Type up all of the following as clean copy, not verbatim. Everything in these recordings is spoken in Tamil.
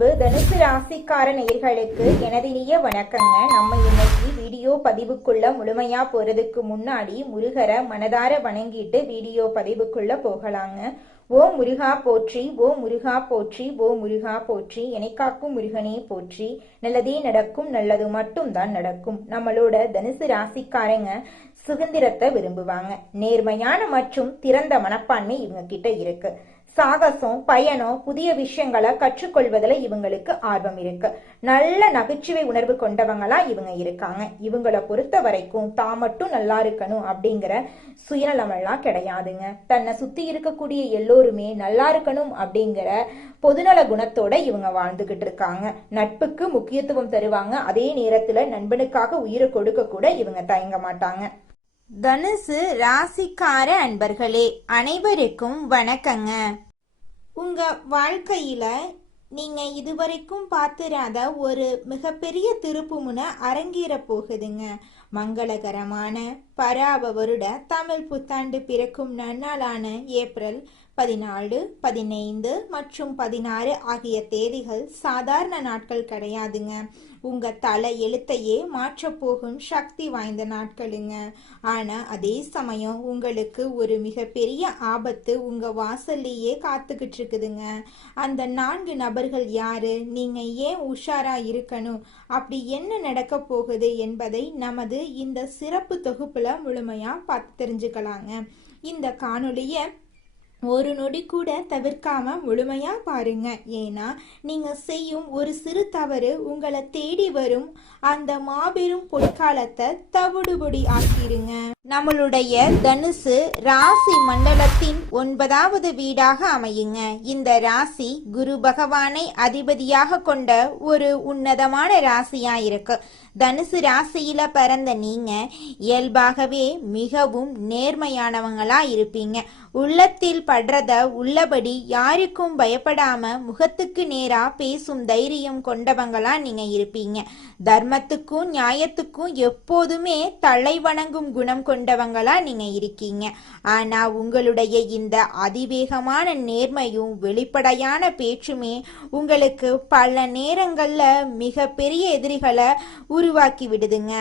பேரன்பு தனுசு ராசிக்கார நேயர்களுக்கு எனது இனிய வணக்கங்க. நம்ம இன்னைக்கு வீடியோ பதிவுக்குள்ள முழுமையா போறதுக்கு முன்னாடி முருகரை மனதார வணங்கிட்டு வீடியோ பதிவுக்குள்ள போகலாங்க. ஓ முருகா போற்றி, ஓ முருகா போற்றி, ஓ முருகா போற்றி, எனைக்காக்கும் முருகனே போற்றி. நல்லதே நடக்கும், நல்லது மட்டும் தான் நடக்கும். நம்மளோட தனுசு ராசிக்காரங்க சுதந்திரத்தை விரும்புவாங்க. நேர்மையான மற்றும் திறந்த மனப்பான்மை இவங்க கிட்ட இருக்கு. சாகசம், பயணம், புதிய விஷயங்களை கற்றுக்கொள்வதில் இவங்களுக்கு ஆர்வம் இருக்கு. நல்ல நகைச்சுவை உணர்வு கொண்டவங்களா இவங்க இருக்காங்க. இவங்களை பொறுத்த வரைக்கும் தான் மட்டும் நல்லா இருக்கணும் அப்படிங்கிற சுயநலமெல்லாம் கிடையாதுங்க. தன்னை சுத்தி இருக்கக்கூடிய எல்லோருமே நல்லா இருக்கணும் அப்படிங்கிற பொதுநல குணத்தோட இவங்க வாழ்ந்துகிட்டு இருக்காங்க. நட்புக்கு முக்கியத்துவம் தருவாங்க. அதே நேரத்துல நண்பனுக்காக உயிரை கொடுக்க கூட இவங்க தயங்க மாட்டாங்க. தனுசு ராசிக்கார அன்பர்களே அனைவருக்கும் வணக்கங்க. உங்க வாழ்க்கையில நீங்க இதுவரைக்கும் பார்த்திராத ஒரு மிகப்பெரிய திருப்புமுனை அரங்கேற போகுதுங்க. மங்களகரமான பராப வருட தமிழ் புத்தாண்டு பிறக்கும் நன்னாளான ஏப்ரல் 14, 15 மற்றும் 16 ஆகிய தேதிகள் சாதாரண நாட்கள் கிடையாதுங்க. உங்க தலை எழுத்தையே மாற்றப்போகும் சக்தி வாய்ந்த நாட்களுங்க. ஆனா அதே சமயம் உங்களுக்கு ஒரு மிகப்பெரிய ஆபத்து உங்க வாசல்லையே காத்துக்கிட்டு இருக்குதுங்க. அந்த 4 நபர்கள் யாரு, நீங்க ஏன் உஷாரா இருக்கணும், அப்படி என்ன நடக்க போகுது என்பதை நமது இந்த சிறப்பு தொகுப்புல முழுமையா பார்த்து தெரிஞ்சுக்கலாங்க. இந்த காணொளிய ஒரு நொடி கூட தவிர்க்காம முழுமையா பாருங்க. ஏன்னா நீங்க செய்யும் ஒரு சிறு தவறு உங்களை தேடி வரும் அந்த மாபெரும் பொற்காலத்தை தவிடுபொடி ஆக்கிருங்க. நம்மளுடைய தனுசு ராசி மண்டலத்தின் 9வது வீடாக அமையுங்க. இந்த ராசி குரு பகவானை அதிபதியாக கொண்ட ஒரு உன்னதமான ராசியா இருக்கு. தனுசு ராசியில பிறந்த நீங்க இயல்பாகவே மிகவும் நேர்மையானவங்களா இருப்பீங்க. உள்ளத்தில் படுறத உள்ளபடி யாருக்கும் பயப்படாம முகத்துக்கு நேரா பேசும் தைரியம் கொண்டவங்களா நீங்க இருப்பீங்க. தர்மத்துக்கும் நியாயத்துக்கும் எப்போதுமே தலை வணங்கும் குணம் கொண்டவங்களா நீங்க இருக்கீங்க. ஆனா உங்களுடைய இந்த அதிவேகமான நேர்மையும் வெளிப்படையான பேச்சுமே உங்களுக்கு பல நேரங்கள்ல மிக பெரிய எதிரிகளை உருவாக்கி விடுதுங்க.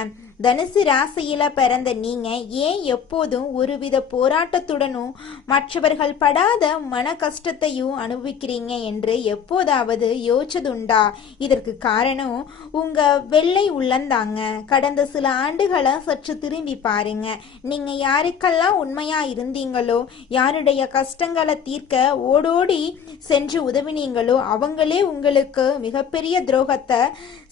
தனுசு ராசியில பிறந்த நீங்க ஏன் எப்போதும் ஒருவித போராட்டத்துடனும் மற்றவர்கள் படாத மன கஷ்டத்தையும் அனுபவிக்கிறீங்க என்று எப்போதாவது யோசிச்சதுண்டா? இதற்கு காரணம் உங்க வெள்ளை உள்ளந்தாங்க. கடந்த சில ஆண்டுகளை சற்று திரும்பி பாருங்க. நீங்க யாருக்கெல்லாம் உண்மையா இருந்தீங்களோ, யாருடைய கஷ்டங்களை தீர்க்க ஓடோடி சென்று உதவினீங்களோ அவங்களே உங்களுக்கு மிகப்பெரிய துரோகத்தை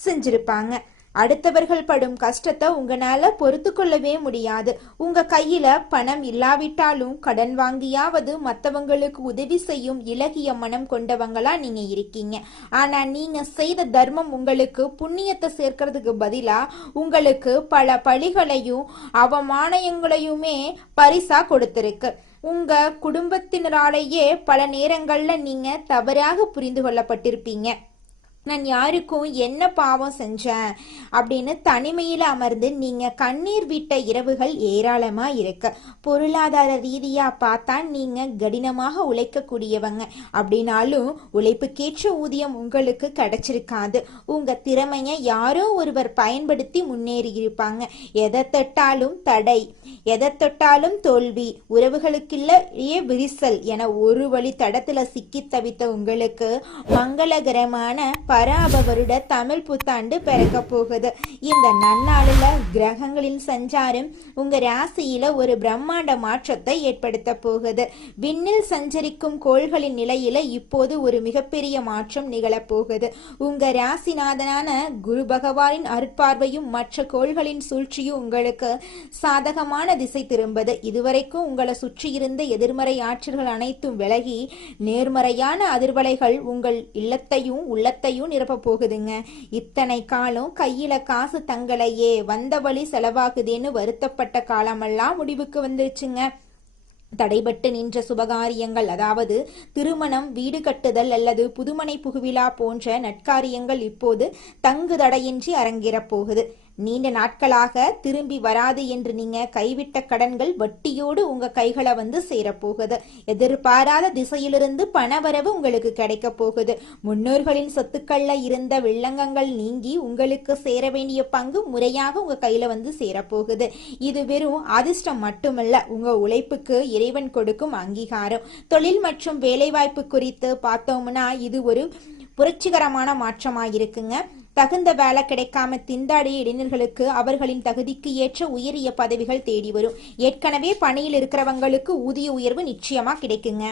செஞ்சிருப்பாங்க. அடுத்தவர்கள் படும் கஷ்டத்தை உங்களால பொறுத்து கொள்ளவே முடியாது. உங்க கையில பணம் இல்லாவிட்டாலும் கடன் வாங்கியாவது மற்றவங்களுக்கு உதவி செய்யும் இலகிய மனம் கொண்டவங்களா நீங்க இருக்கீங்க. ஆனா நீங்க செய்த தர்மம் உங்களுக்கு புண்ணியத்தை சேர்க்கறதுக்கு பதிலா உங்களுக்கு பல பழிகளையும் அவமானங்களையுமே பரிசா கொடுத்திருக்கு. உங்க குடும்பத்தினராலேயே பல நேரங்கள்ல நீங்க தவறாக புரிந்து கொள்ளப்பட்டிருப்பீங்க. நான் யாருக்கும் என்ன பாவம் செஞ்சேன் அப்படின்னு தனிமையில அமர்ந்து நீங்க கண்ணீர் விட்ட இரவுகள் ஏராளமா இருக்கு. பொருளாதார ரீதியா பார்த்தா நீங்க கடினமாக உழைக்கக்கூடியவங்க. அப்படின்னாலும் உழைப்புக்கேற்ற ஊதியம் உங்களுக்கு கிடைச்சிருக்காது. உங்க திறமைய யாரோ ஒருவர் பயன்படுத்தி முன்னேறி இருப்பாங்க. எதை தொட்டாலும் தடை, எதை தொட்டாலும் தோல்வி, உறவுகளுக்குள்ளே விரிசல் என ஒரு வழி தடத்துல சிக்கி தவித்த உங்களுக்கு மங்களகரமான பராப வருட தமிழ் புத்தாண்டு பிறக்க போகுது. இந்த நன்னாளில கிரகங்களின் சஞ்சாரம் உங்க ராசியில ஒரு பிரம்மாண்ட மாற்றத்தை ஏற்படுத்த போகுது. விண்ணில் சஞ்சரிக்கும் கோள்களின் நிலையில இப்போது ஒரு மிகப்பெரிய மாற்றம் நிகழப்போகுது. உங்க ராசிநாதனான குரு பகவானின் அருட்பார்வையும் மற்ற கோள்களின் சூழ்ச்சியும் உங்களுக்கு சாதகமான திசை திரும்புது. இதுவரைக்கும் உங்களை சுற்றி இருந்த எதிர்மறை ஆற்றல்கள் அனைத்தும் விலகி நேர்மறையான அதிர்வலைகள் உங்கள் இல்லத்தையும் உள்ளத்தையும் நிரப்ப போகுதுங்க. இத்தனை காலம் கையில காசு தங்களையே வந்த வழி செலவாகுதேன்னு வருத்தப்பட்ட காலமெல்லாம் முடிவுக்கு வந்துருச்சுங்க. தடைபட்டு நின்ற சுபகாரியங்கள், அதாவது திருமணம், வீடு கட்டுதல் அல்லது புதுமனை புகுவிழா போன்ற நட்காரியங்கள் இப்போது தங்கு தடையின்றி அரங்கேறப் போகுது. நீண்ட நாட்களாக திரும்பி வராது என்று நீங்க கைவிட்ட கடன்கள் வட்டியோடு உங்க கைகளை வந்து சேரப்போகுது. எதிர்பாராத திசையிலிருந்து பணவரவு உங்களுக்கு கிடைக்க போகுது. முன்னோர்களின் சொத்துக்கள்ல இருந்த வில்லங்கங்கள் நீங்கி உங்களுக்கு சேர வேண்டிய பங்கு முறையாக உங்க கையில வந்து சேரப்போகுது. இது வெறும் அதிர்ஷ்டம் மட்டுமல்ல, உங்க உழைப்புக்கு இறைவன் கொடுக்கும் அங்கீகாரம். தொழில் மற்றும் வேலைவாய்ப்பு குறித்து பார்த்தோம்னா இது ஒரு புரட்சிகரமான மாற்றமாயிருக்குங்க. தகுந்த வேலை கிடைக்காம திண்டாடிய இளைஞர்களுக்கு அவர்களின் தகுதிக்கு ஏற்ற உயரிய பதவிகள் தேடி வரும். ஏற்கனவே பணியில் இருக்கிறவங்களுக்கு ஊதிய உயர்வு நிச்சயமா கிடைக்குங்க.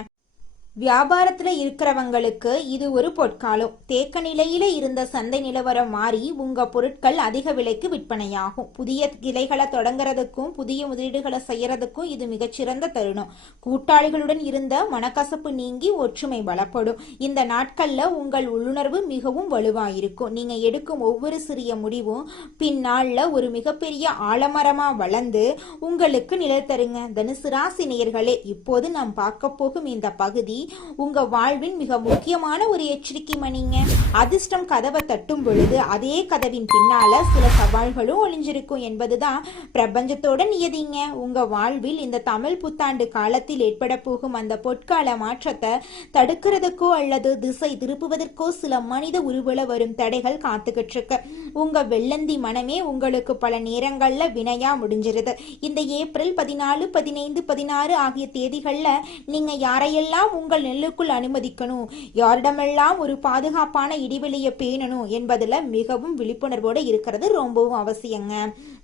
வியாபாரத்துல இருக்கிறவங்களுக்கு இது ஒரு பொற்காலம். தேக்க நிலையில இருந்த சந்தை நிலவரம் மாறி உங்க பொருட்கள் அதிக விலைக்கு விற்பனையாகும். புதிய கிளைகளை தொடங்குறதுக்கும் புதிய முதலீடுகளை செய்யறதுக்கும் இது மிகச்சிறந்த தருணம். கூட்டாளிகளுடன் இருந்த மனக்கசப்பு நீங்கி ஒற்றுமை பலப்படும். இந்த நாட்கள்ல உங்கள் உள்ளுணர்வு மிகவும் வலுவாயிருக்கும். நீங்க எடுக்கும் ஒவ்வொரு சிறிய முடிவும் பின்னால ஒரு மிகப்பெரிய ஆலமரமா வளர்ந்து உங்களுக்கு நிழல் தருங்க. தனுசு ராசி நேயர்களே, இப்போது நாம் பார்க்க போகும் இந்த பகுதி உங்க வாழ்வின் மிக முக்கியமான ஒரு எச்சரிக்கை மணிங்க. அதிர்ஷ்டம் கதவை தட்டும் பொழுது அதே கதவின் பின்னால சில சவால்களும் ஒளிஞ்சிருக்கும் என்பதுதான் பிரபஞ்சத்தோட நியதிங்க. உங்க வாழ்வில் இந்த தமிழ் புத்தாண்டு காலத்தில் ஏற்பட போகும் அந்த பொற்கால மாற்றத்தை தடுக்கிறதுக்கோ அல்லது திசை திருப்புவதற்கோ சில மனித உருவல வரும் தடைகள் காத்துக்கிட்டு இருக்கு. உங்க வெள்ளந்தி மனமே உங்களுக்கு பல நேரங்கள்ல வினையா முடிஞ்சிருது. இந்த ஏப்ரல் 14, 15, 16 ஆகிய தேதிகள்ல நீங்க யாரையெல்லாம் உங்கள் நெல்லுக்குள் அனுமதிக்கணும், யாரிடமெல்லாம் ஒரு பாதுகாப்பான இடைவெளியை பேணணும் என்பதுல மிகவும் விழிப்புணர்வோடு இருக்கிறது ரொம்பவும் அவசியங்க.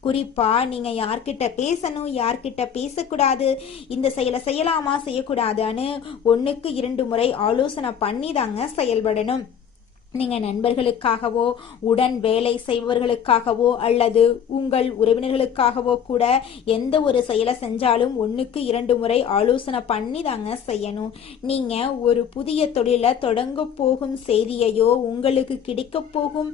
குறிப்பா நீங்க யார்கிட்ட பேசணும், யார்கிட்ட பேசக்கூடாது, இந்த செயலை செய்யலாமா செய்யக்கூடாதுன்னு 1க்கு 2 முறை ஆலோசனை பண்ணி தாங்க செயல்படணும். நீங்க நண்பர்களுக்காகவோ உடன் வேலை செய்பவர்களுக்காகவோ அல்லது உங்கள் உறவினர்களுக்காகவோ கூட எந்த ஒரு செயலை செஞ்சாலும் 1க்கு 2 முறை ஆலோசனை பண்ணி தாங்க செய்யணும். நீங்க ஒரு புதிய தொழிலை தொடங்க போகும் செய்தியையோ உங்களுக்கு கிடைக்க போகும்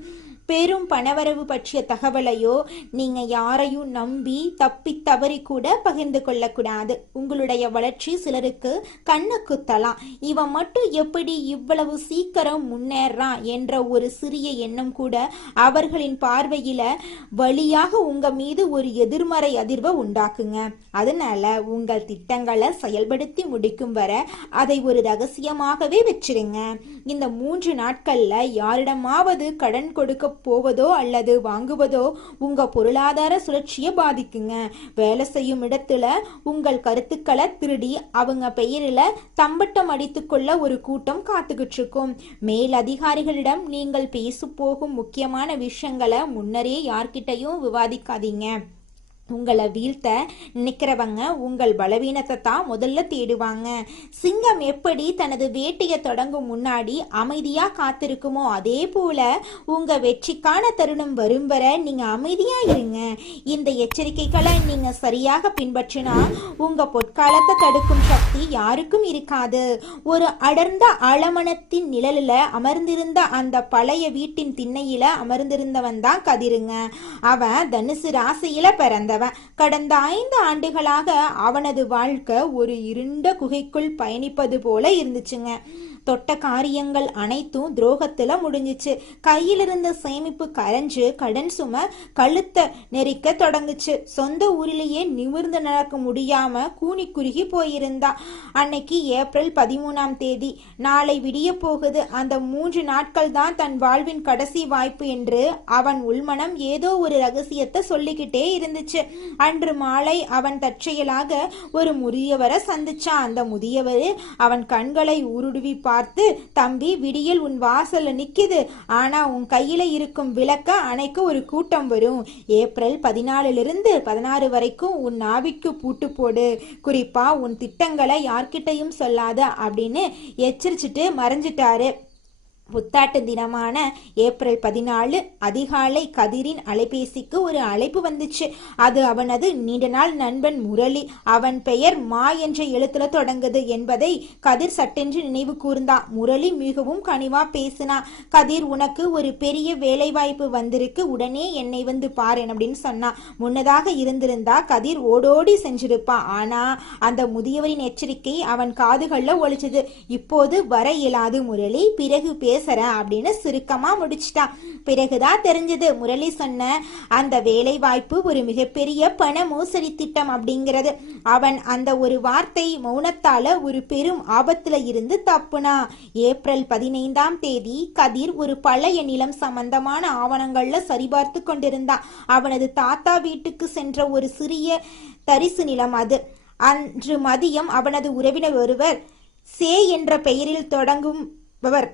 பெரும் பணவரவு பற்றிய தகவலையோ நீங்க யாரையும் நம்பி தப்பி தவறி கூட பகிர்ந்து கொள்ளக்கூடாது. உங்களுடைய வளர்ச்சி சிலருக்கு கண்ணு குத்தலாம். இவன் மட்டும் எப்படி இவ்வளவு சீக்கிரம் முன்னேறான் என்ற ஒரு சிறிய எண்ணம் கூட அவர்களின் பார்வையில வழியாக உங்க மீது ஒரு எதிர்மறை அதிர்வை உண்டாக்குங்க. அதனால உங்கள் திட்டங்களை செயல்படுத்தி முடிக்கும் வரை அதை ஒரு ரகசியமாகவே வச்சிருங்க. இந்த 3 நாட்கள்ல யாரிடமாவது கடன் கொடுக்க போவதோ அல்லது வாங்குவதோ உங்க பொருளாதார சுழற்சியை பாதிக்குங்க. வேலை செய்யும் இடத்துல உங்கள் கருத்துக்களை திருடி அவங்க பெயரில தம்பட்டம் அடித்துக்கொள்ள ஒரு கூட்டம் காத்துக்கிட்டு இருக்கும். மேல் அதிகாரிகளிடம் நீங்கள் பேச போகும் முக்கியமான விஷயங்களை முன்னரே யார்கிட்டையும் விவாதிக்காதீங்க. உங்களை வீழ்த்த நினைக்கிறவங்க உங்கள் பலவீனத்தை தான் முதல்ல தேடுவாங்க. சிங்கம் எப்படி தனது வேட்டையை தொடங்கும் முன்னாடி அமைதியா காத்திருக்குமோ அதே போல உங்க வெற்றிக்கான தருணம் வரும் வரை நீங்க அமைதியா இருங்க. இந்த எச்சரிக்கைகளை நீங்க சரியாக பின்பற்றினா உங்க பொற்காலத்தை தடுக்கும் சக்தி யாருக்கும் இருக்காது. ஒரு அடர்ந்த ஆலமரத்தின் நிழலில் அமர்ந்திருந்த அந்த பழைய வீட்டின் திண்ணையில அமர்ந்திருந்தவன் தான் கதிருங்க. அவன் தனுசு ராசியில பிறந்த கடந்த 5 ஆண்டுகளாக அவனது வாழ்க்கை ஒரு இருண்ட குகைக்குள் பயணிப்பது போல இருந்துச்சுங்க. தொட்ட காரியங்கள் அனைத்தும் துரோகத்துல முடிஞ்சிச்சு. கையிலிருந்த சேமிப்பு கரைஞ்சு கடன் சுமை கழுத்தை நெரிக்க தொடங்குச்சு. சொந்த ஊரிலேயே நிமிர்ந்து நடக்க முடியாம கூனி குறுகி போயிருந்தா. அன்னைக்கு ஏப்ரல் 13ஆம் தேதி. நாளை விடிய போகுது. அந்த 3 நாட்கள் தான் தன் வாழ்வின் கடைசி வாய்ப்பு என்று அவன் உள்மனம் ஏதோ ஒரு ரகசியத்தை சொல்லிக்கிட்டே இருந்துச்சு. அன்று மாலை அவன் தற்செயலாக ஒரு முதியவரை சந்திச்சான். அந்த முதியவர் அவன் கண்களை ஊருடுவி பார்த்து, தம்பி, விடியல் உன் வாசல்ல நிக்குது. ஆனா உன் கையில இருக்கும் விளக்க அணைக்க ஒரு கூட்டம் வரும். ஏப்ரல் 14லிருந்து 16 வரைக்கும் உன் நாவிக்கு பூட்டு போடு. குறிப்பா உன் திட்டங்களை யார்கிட்டையும் சொல்லாத அப்படின்னு எச்சரிச்சுட்டு மறைஞ்சிட்டாரு. புத்தாட்டு தினமான ஏப்ரல் 14 அதிகாலை கதிரின் அலைபேசிக்கு ஒரு அழைப்பு வந்துச்சு. அது அவனது நீண்ட நாள் நண்பன் முரளி. அவன் பெயர் மா என்ற எழுத்துல தொடங்குது என்பதை கதிர் சட்டென்று நினைவு கூர்ந்தான். முரளி மிகவும் கனிவா பேசினா. கதிர், உனக்கு ஒரு பெரிய வேலை வாய்ப்பு வந்திருக்கு, உடனே என்னை வந்து பாரு அப்படின்னு சொன்னான். முன்னதாக இருந்திருந்தா கதிர் ஓடோடி செஞ்சிருப்பான். ஆனா அந்த முதியவரின் எச்சரிக்கை அவன் காதுகள்ல ஒழிச்சது. இப்போது வர இயலாது முரளி, பிறகு பேசுறேன் அப்படின்னு சுருக்கமா முடிச்சிட்டான். பிறகுதான் தெரிஞ்சது முரளி சொன்ன அந்த வேலை வாய்ப்பு ஒரு மிகப்பெரிய பண மோசடி திட்டம் அப்படிங்கிறது. அவன் அந்த ஒரு வார்த்தை மௌனத்தால ஒரு பெரும் ஆபத்துல இருந்து தப்புனா. ஏப்ரல் 15ஆம் தேதி கதிர் ஒரு பழைய நிலம் சம்பந்தமான ஆவணங்கள்ல சரிபார்த்து கொண்டிருந்தான். அவனது தாத்தா வீட்டுக்கு சென்ற ஒரு சிறிய தரிசு நிலம் அது. அன்று மதியம் அவனது உறவினர் ஒருவர் சே என்ற பெயரில் தொடங்கும்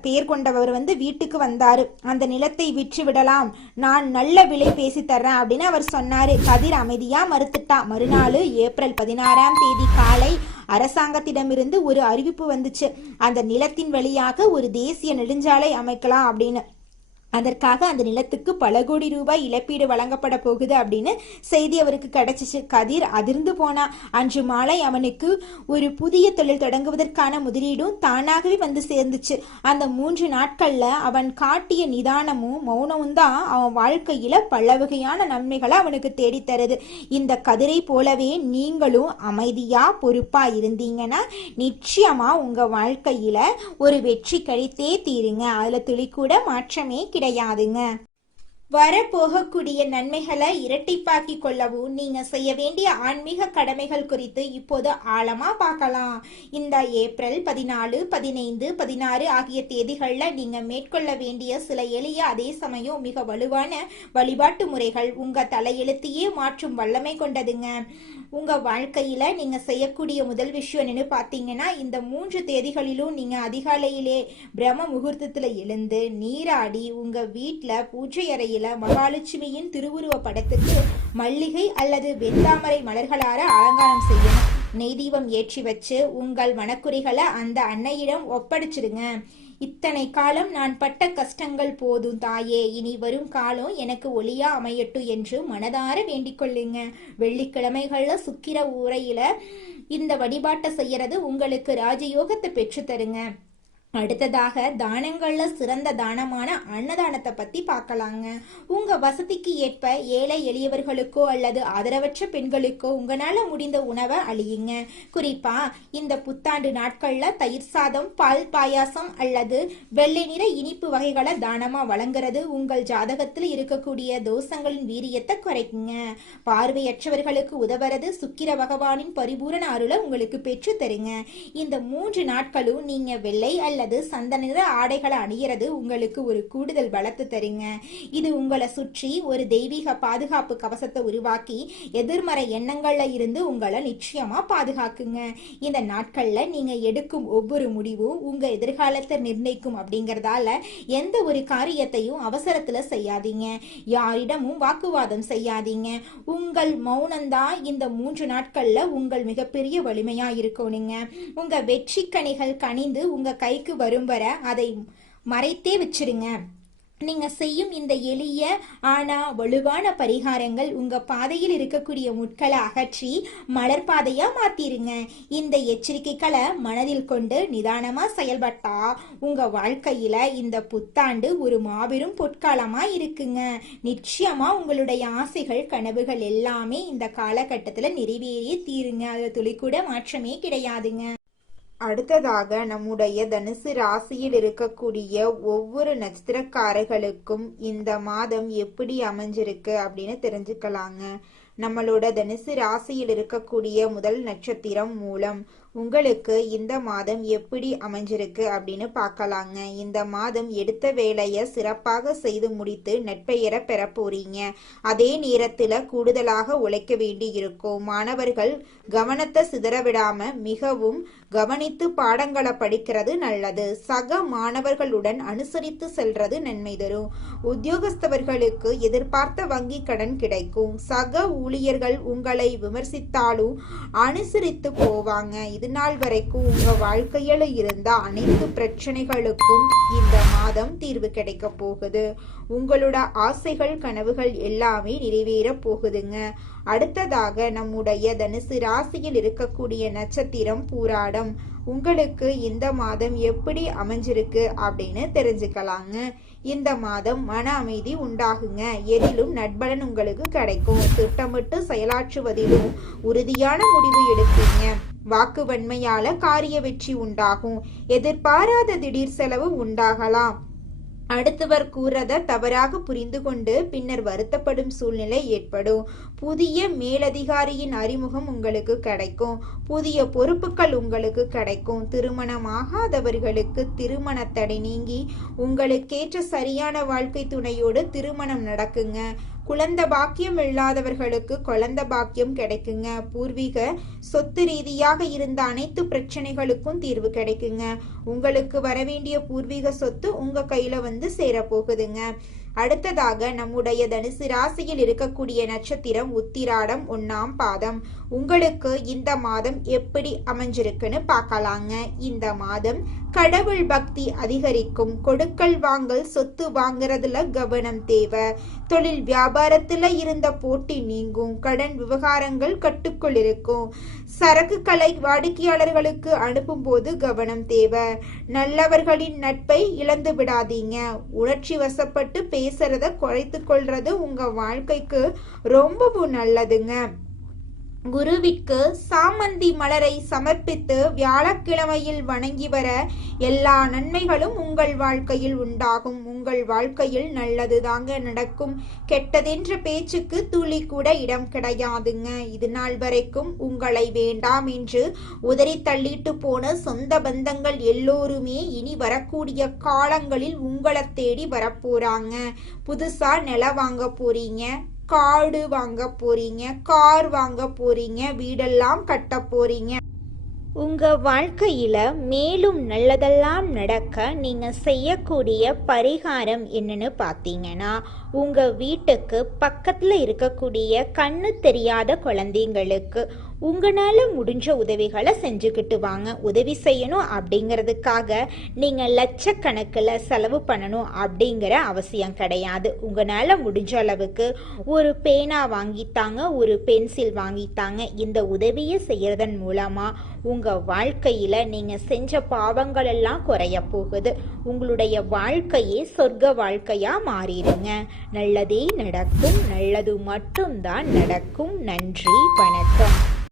பெயர் கொண்டவர் வீட்டுக்கு வந்தாரு. அந்த நிலத்தை விற்று விடலாம், நான் நல்ல விலை பேசி தர்றேன் அப்படின்னு அவர் சொன்னாரு. கதிர் அமைதியா மறுத்துட்டான். மறுநாள் ஏப்ரல் 16ஆம் தேதி காலை அரசாங்கத்திடமிருந்து ஒரு அறிவிப்பு வந்துச்சு. அந்த நிலத்தின் வழியாக ஒரு தேசிய நெடுஞ்சாலை அமைக்கலாம் அப்படின்னு. அதற்காக அந்த நிலத்துக்கு பல கோடி ரூபாய் இழப்பீடு வழங்கப்பட போகுது அப்படின்னு செய்தி அவருக்கு கிடைச்சிச்சு. கதிர் அதிர்ந்து போனான். அன்று மாலை அவனுக்கு ஒரு புதிய தொழில் தொடங்குவதற்கான முதலீடும் தானாகவே வந்து சேர்ந்துச்சு. அந்த 3 நாட்கள்ல அவன் காட்டிய நிதானமும் மௌனமும் தான் அவன் வாழ்க்கையில பல வகையான நன்மைகளை அவனுக்கு தேடித்தருது. இந்த கதிரை போலவே நீங்களும் அமைதியா பொறுப்பா இருந்தீங்கன்னா நிச்சயமா உங்க வாழ்க்கையில ஒரு வெற்றி கிடைத்தே தீருங்க. அதுல துளி கூட மாற்றமே கிடையாதுங்க. வரப்போகக்கூடிய நன்மைகளை இரட்டிப்பாக்கி கொள்ளவும் நீங்க செய்ய வேண்டிய ஆன்மீக கடமைகள் குறித்து இப்போது ஆழமா பார்க்கலாம். இந்த ஏப்ரல் 14, 15, 16 ஆகிய தேதிகள்ல நீங்க மேற்கொள்ள வேண்டிய சில எளிய அதே சமயம் மிக வலுவான வழிபாட்டு முறைகள் உங்க தலையெழுத்தையே மாற்றும் வல்லமை கொண்டதுங்க. உங்க வாழ்க்கையில நீங்க செய்யக்கூடிய முதல் விஷயம் என்னன்னு பாத்தீங்கன்னா, இந்த 3 தேதிகளிலும் நீங்க அதிகாலையிலே பிரம்ம முகூர்த்தத்துல எழுந்து நீராடி உங்க வீட்டுல பூஜை அறையில மகாலட்சுமியின் திருவுருவ படத்துக்கு மல்லிகை அல்லது வெந்தாமரை மலர்களார அலங்காரம் செய்யணும். நெய் தீபம் ஏற்றி வச்சு உங்கள் மனக்குறைகளை அந்த அன்னையிடம் ஒப்படைச்சிடுங்க. இத்தனை காலம் நான் பட்ட கஷ்டங்கள் போதும் தாயே, இனி வரும் காலம் எனக்கு ஒளியா அமையட்டும் என்று மனதார வேண்டிக் கொள்ளுங்க. வெள்ளிக்கிழமைகள்ல சுக்கிர உரையில இந்த வழிபாட்டை செய்யறது உங்களுக்கு ராஜயோகத்தை பெற்று தருங்க. அடுத்ததாக தானங்கள்ல சிறந்த தானமான அன்னதானத்தை பத்தி பார்க்கலாங்க. உங்க வசதிக்கு ஏற்ப ஏழை எளியவர்களுக்கோ அல்லது ஆதரவற்ற பெண்களுக்கோ உங்களால முடிந்த உணவை அளியுங்க. குறிப்பா இந்த புத்தாண்டு நாட்கள்ல தயிர் சாதம், பால் பாயாசம் அல்லது வெள்ளை நிற இனிப்பு வகைகளை தானமா வழங்குறது உங்கள் ஜாதகத்தில் இருக்கக்கூடிய தோஷங்களின் வீரியத்தை குறைக்குங்க. பார்வையற்றவர்களுக்கு உதவுறது சுக்கிர பகவானின் பரிபூரண அருளை உங்களுக்கு பெற்று தருங்க. இந்த 3 நாட்களும் நீங்க வெள்ளை அல்லது சந்தன நிற ஆடைகளை அணியறது உங்களுக்கு ஒரு கூடுதல் பலத்தை தருங்க. இது உங்களை சுற்றி ஒரு தெய்வீக பாதுகாப்பு கவசத்தை உருவாக்கி எதிர்மறை எண்ணங்கள்ல இருந்து உங்களை நிச்சயமா பாதுகாக்குங்க. இந்த நாட்கள்ல நீங்க எடுக்கும் ஒவ்வொரு முடிவும் உங்க எதிர்காலத்தை நிர்ணயிக்கும் அப்படிங்கறதால எந்த ஒரு காரியத்தையும் அவசரத்துல செய்யாதீங்க. யாரிடமும் வாக்குவாதம் செய்யாதீங்க. உங்கள் மௌனம்தான் இந்த 3 நாட்கள்ல உங்கள் மிகப்பெரிய வலிமையா இருக்கணுங்க. உங்க வெற்றி கனிகள் கனிந்து உங்க கைக்கு வரும் வர அதை மறைத்தே வச்சிருங்க. நீங்க செய்யும் இந்த எளிய ஆனா வலுவான பரிகாரங்கள் உங்க பாதையில் இருக்கக்கூடிய முட்களை அகற்றி மலர் பாதையா மாத்திருங்க. இந்த எச்சரிக்கைகளை மனதில் கொண்டு நிதானமா செயல்பட்டா உங்க வாழ்க்கையில இந்த புத்தாண்டு ஒரு மாபெரும் பொற்காலமா இருக்குங்க. நிச்சயமா உங்களுடைய ஆசைகள் கனவுகள் எல்லாமே இந்த காலகட்டத்துல நிறைவேறி தீருங்க. அது துளி கூட மாற்றமே கிடையாதுங்க. அடுத்ததாக நம்முடைய தனுசு ராசியில் இருக்கக்கூடிய ஒவ்வொரு நட்சத்திரக்காரர்களுக்கும் இந்த மாதம் எப்படி அமைஞ்சிருக்கு அப்படின்னு தெரிஞ்சுக்கலாங்க. நம்மளோட தனுசு ராசியில் இருக்கக்கூடிய முதல் நட்சத்திரம் மூலம். உங்களுக்கு இந்த மாதம் எப்படி அமைஞ்சிருக்கு அப்படின்னு பார்க்கலாங்க. இந்த மாதம் எடுத்த வேலையை சிறப்பாக செய்து முடித்து நற்பெயரை பெற போறீங்க. அதே நேரத்துல கூடுதலாக உழைக்க வேண்டி இருக்கும். மாணவர்கள் கவனத்தை சிதறவிடாம மிகவும் கவனித்து பாடங்களை படிக்கிறது நல்லது. சக மாணவர்களுடன் அனுசரித்து செல்றது நன்மை தரும். உத்தியோகஸ்தவர்களுக்கு எதிர்பார்த்த வங்கி கடன் கிடைக்கும். சக ஊழியர்கள் உங்களை விமர்சித்தாலும் அனுசரித்து போவாங்க. இது நாள் வரைக்கும் உங்க வாழ்க்கையில இருந்த அனைத்து பிரச்சனைகளுக்கும் இந்த மாதம் தீர்வு கிடைக்க போகுது. உங்களோட ஆசைகள் கனவுகள் எல்லாமே நிறைவேற போகுதுங்க. அடுத்ததாக நம்முடைய தனுசு ராசியில் இருக்கக்கூடிய நட்சத்திரம் பூராடம். உங்களுக்கு இந்த மாதம் எப்படி அமைஞ்சிருக்கு அப்படின்னு தெரிஞ்சுக்கலாங்க. இந்த மாதம் மன அமைதி உண்டாகுங்க. எதிலும் நட்பலன் உங்களுக்கு கிடைக்கும். திட்டமிட்டு செயலாற்றுவதிலும் உறுதியான முடிவு எடுப்பீங்க. வாக்கு வன்மையால காரிய வெற்றி உண்டாகும். எதிர்பாராத திடீர் செலவு உண்டாகலாம். அடுத்தவர் கூறத தவறாக புரிந்து கொண்டு பின்னர் வருத்தப்படும் சூழ்நிலை ஏற்படும். புதிய மேலதிகாரியின் அறிமுகம் உங்களுக்கு கிடைக்கும். புதிய பொறுப்புகள் உங்களுக்கு கிடைக்கும். திருமணமாகாதவர்களுக்கு திருமண தடை நீங்கி உங்களுக்கேற்ற சரியான வாழ்க்கை துணையோடு திருமணம் நடக்குங்க. குழந்தை பாக்கியம் இல்லாதவர்களுக்கு குழந்தை பாக்கியம் கிடைக்குங்க. பூர்வீக சொத்து ரீதியாக இருந்த அனைத்து பிரச்சனைகளுக்கும் தீர்வு கிடைக்குங்க. உங்களுக்கு வரவேண்டிய பூர்வீக சொத்து உங்க கையில வந்து சேரப்போகுதுங்க. அடுத்ததாக நம்முடைய தனுசு ராசியில் இருக்கக்கூடிய நட்சத்திரம் உத்திராடம் 1ஆம் பாதம். உங்களுக்கு இந்த மாதம் எப்படி அமைஞ்சிருக்குன்னு பார்க்கலாங்க. இந்த மாதம் கடவுள் பக்தி அதிகரிக்கும். கொடுக்கல் வாங்கல் சொத்து வாங்குறதுல கவனம் தேவை. தொழில் வியாபாரத்துல இருந்த போட்டி நீங்கும். கடன் விவகாரங்கள் கட்டுக்குள் இருக்கும். சரக்குகளை வாடிக்கையாளர்களுக்கு அனுப்பும் போது கவனம் தேவை. நல்லவர்களின் நட்பை இழந்து விடாதீங்க. உணர்ச்சி வசப்பட்டு பேசுறத குறைத்து கொள்றது உங்க வாழ்க்கைக்கு ரொம்பவும் நல்லதுங்க. குருவிற்கு சாமந்தி மலரை சமர்ப்பித்து வியாழக்கிழமையில் வணங்கி வர எல்லா நன்மைகளும் உங்கள் வாழ்க்கையில் உண்டாகும். உங்கள் வாழ்க்கையில் நல்லது தாங்க நடக்கும். கெட்டதென்ற பேச்சுக்கு துளி கூட இடம் கிடையாதுங்க. இது நாள் வரைக்கும் உங்களை வேண்டாம் என்று உதறி தள்ளிட்டு போன சொந்த பந்தங்கள் எல்லோருமே இனி வரக்கூடிய காலங்களில் உங்களை தேடி வரப்போறாங்க. புதுசா நிலம் வாங்க போறீங்க, காடு வாங்க போறீங்க, கார் வாங்க போறீங்க, வீடெல்லாம் கட்ட போறீங்க. உங்க வாழ்க்கையில மேலும் நல்லதெல்லாம் நடக்க நீங்க செய்யக்கூடிய பரிகாரம் என்னன்னு பார்த்தீங்கன்னா, உங்க வீட்டுக்கு பக்கத்துல இருக்கக்கூடிய கண்ணு தெரியாத குழந்தைங்களுக்கு உங்களால முடிஞ்ச உதவிகளை செஞ்சுக்கிட்டு வாங்க. உதவி செய்யணும் அப்படிங்கிறதுக்காக நீங்க லட்சக்கணக்கில் செலவு பண்ணணும் அப்படிங்கிற அவசியம் கிடையாது. உங்களால முடிஞ்ச அளவுக்கு ஒரு பேனா வாங்கித்தாங்க, ஒரு பென்சில் வாங்கித்தாங்க. இந்த உதவியை செய்யறதன் மூலமா உங்க வாழ்க்கையில நீங்க செஞ்ச பாவங்கள் எல்லாம் குறைய போகுது. உங்களுடைய வாழ்க்கையே சொர்க்க வாழ்க்கையா மாறிடுங்க. நல்லதே நடக்கும். நல்லது மட்டும்தான் நடக்கும். நன்றி, வணக்கம்.